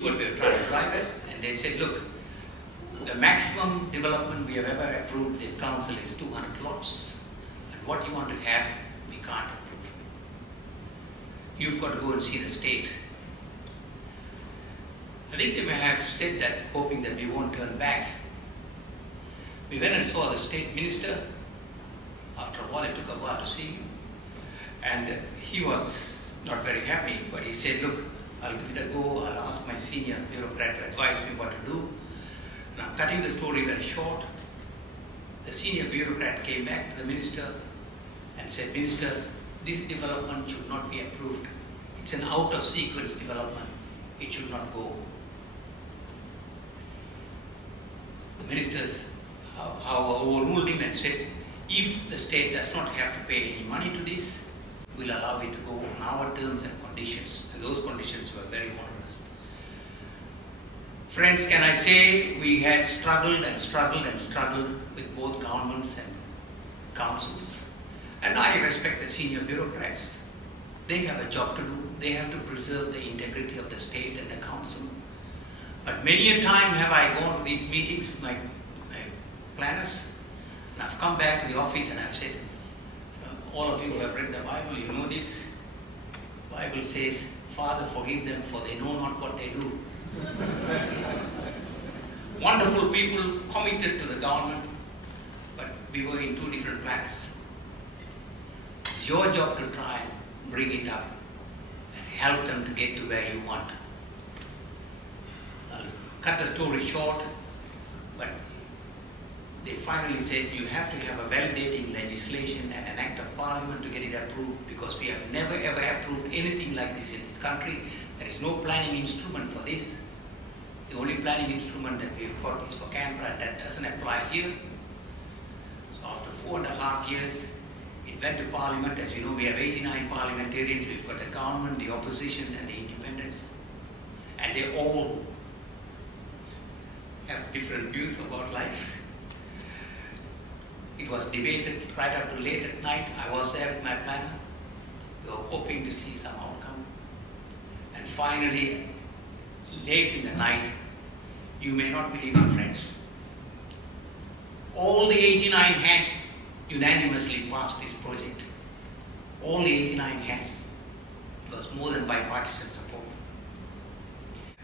what we were trying to drive at, and they said, look, the maximum development we have ever approved this council is 200 lots, and what you want to have, we can't approve. You've got to go and see the state. I think they may have said that, hoping that we won't turn back. We went and saw the state minister. After a while, it took a while to see him, and he was not very happy, but he said, look, I'll give it a go, I'll ask my senior bureaucrat to advise me what to do. And I'm cutting the story very short. The senior bureaucrat came back to the minister and said, Minister, this development should not be approved. It's an out-of-sequence development. It should not go. The ministers overruled him and said, if the state does not have to pay any money to this, we'll allow it to go on our terms and conditions. And those conditions were very onerous. Friends, can I say we had struggled and struggled and struggled with both governments and councils. And I respect the senior bureaucrats. They have a job to do. They have to preserve the integrity of the state and the council. But many a time have I gone to these meetings with my planners, and I've come back to the office and I've said, all of you who have read the Bible, you know this. The Bible says, Father, forgive them, for they know not what they do. Wonderful people committed to the government, but we were in two different plans. It's your job to try and bring it up and help them to get to where you want. I'll cut the story short, but they finally said you have to have a validating legislation and an act of parliament to get it approved, because we have never ever approved anything like this in this country. There is no planning instrument for this. The only planning instrument that we have got is for Canberra, and that doesn't apply here. So after 4.5 years, it went to Parliament. As you know, we have 89 parliamentarians. We've got the government, the opposition, and the independents. And they all have different views about life. It was debated right up to late at night. I was there with my planner. We were hoping to see some outcome. And finally, late in the night, you may not believe it, friends, all the 89 hands unanimously passed this project. All the 89 hands. It was more than bipartisan support.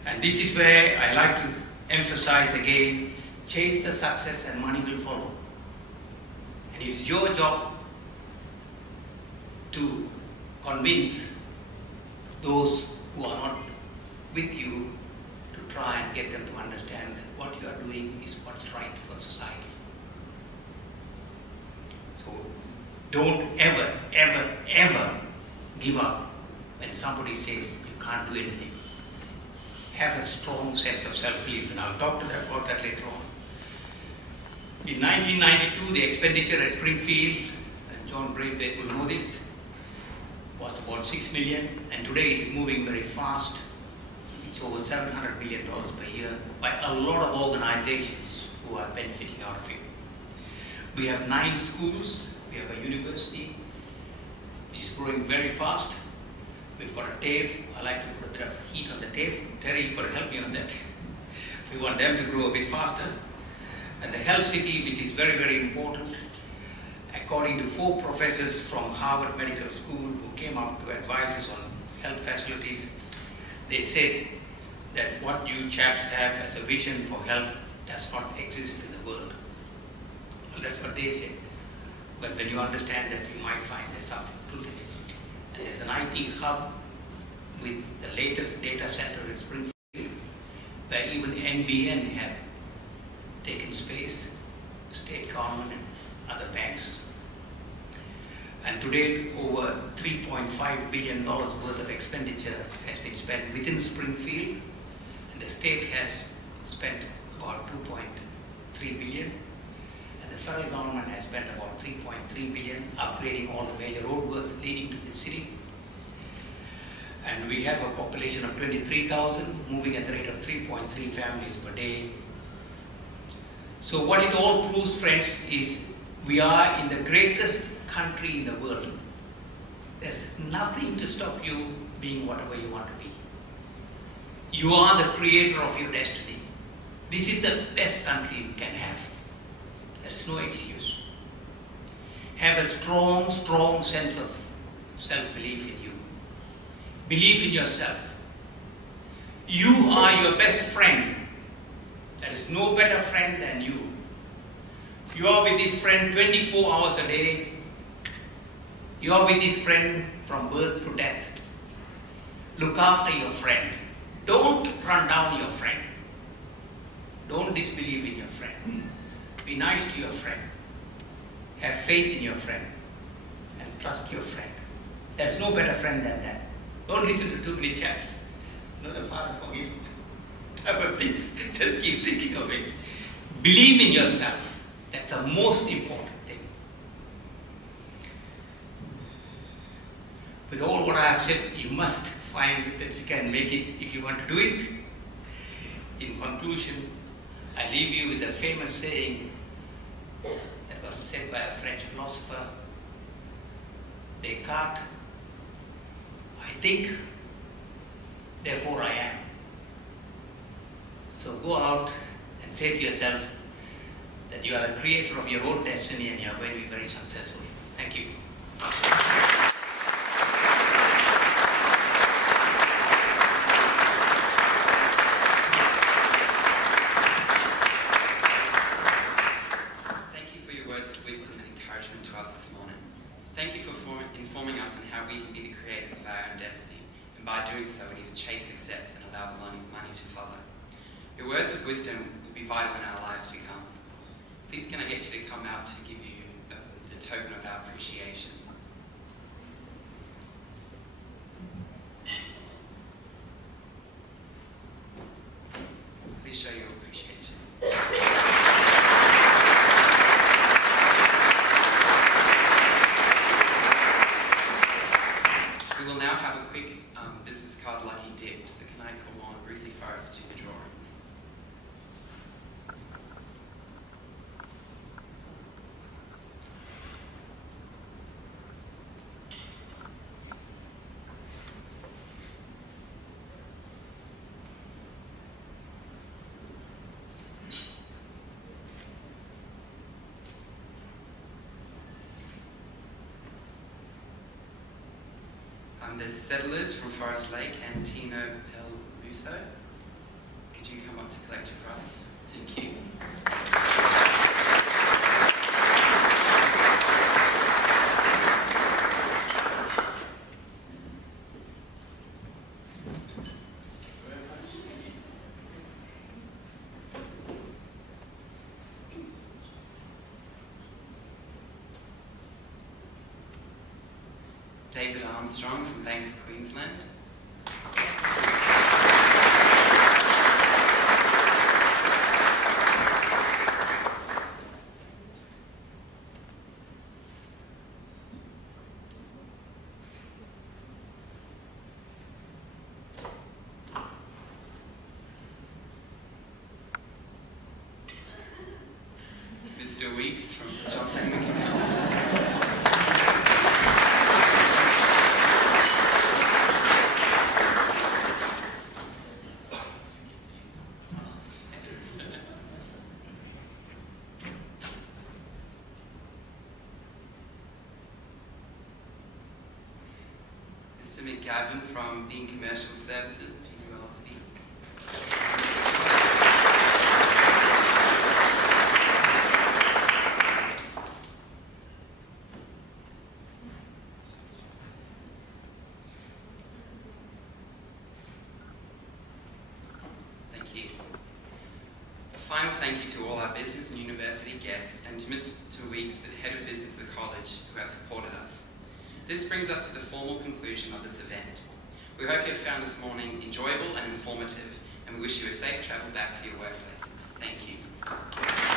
And this is where I like to emphasize again, chase the success and money will follow. And it's your job to convince those who are not with you to try and get them to understand that what you are doing is what's right for society. So don't ever, ever, ever give up when somebody says you can't do anything. Have a strong sense of self-belief, and I'll talk to them about that later on. In 1992, the expenditure at Springfield, and John Braithwaite will know this, was about $6 million, and today it is moving very fast. It's over $700 million per year by a lot of organizations who are benefiting out of it. We have 9 schools, we have a university, which is growing very fast. We've got a TAFE. I like to put a bit of heat on the TAFE. Terry, you've got to help me on that. We want them to grow a bit faster. And the health city, which is very, very important, according to 4 professors from Harvard Medical School who came up to advise us on health facilities, they said that what you chaps have as a vision for health does not exist in the world. Well, that's what they said. But when you understand that, you might find there's something truth in it. And there's an IT hub with the latest data center in Springfield, where even NBN have taken space, state government and other banks. And today, over $3.5 billion worth of expenditure has been spent within Springfield, and the state has spent about $2.3 billion, and the federal government has spent about $3.3 billion upgrading all the major roadworks leading to the city. And we have a population of 23,000, moving at the rate of 3.3 families per day. So what it all proves, friends, is we are in the greatest country in the world. There's nothing to stop you being whatever you want to be. You are the creator of your destiny. This is the best country you can have. There is no excuse. Have a strong, strong sense of self-belief in you. Believe in yourself. You are your best friend. There is no better friend than you. You are with this friend 24 hours a day. You are with this friend from birth to death. Look after your friend. Don't run down your friend. Don't disbelieve in your friend. Be nice to your friend. Have faith in your friend. And trust your friend. There's no better friend than that. Don't listen to too many chaps. No, the Father forgive. Other things. Just keep thinking of it. Believe in yourself. That's the most important thing. With all what I have said, you must find that you can make it if you want to do it. In conclusion, I leave you with a famous saying that was said by a French philosopher, Descartes, I think, therefore I am. So go out and say to yourself that you are the creator of your own destiny and you are going to be very successful. Thank you. Thank you for your words of wisdom and encouragement to us this morning. Thank you for informing us on how we can be the creators of our own destiny, and by doing so we need to chase success and allow the money to follow. Your words of wisdom will be vital in our lives to come. Please can I get you to come out to give you the token of our appreciation. Please show your appreciation. We will now have a quick business card lucky dip. So can I call on Ruthie Forrest to the drawing? The settlers from Forest Lake and Tino Peluso. Could you come up to collect your prize? Thank you. David Armstrong from Bank of Queensland. Mr. Weeks from Joplin. Gavin from Bean Commercial Services, PWLC. Thank you. A final thank you to all our business and university guests and to Mr. Weeks, the head of business of the college, who have supported us. This brings us to the formal conclusion of this event. We hope you have found this morning enjoyable and informative, and we wish you a safe travel back to your workplaces. Thank you.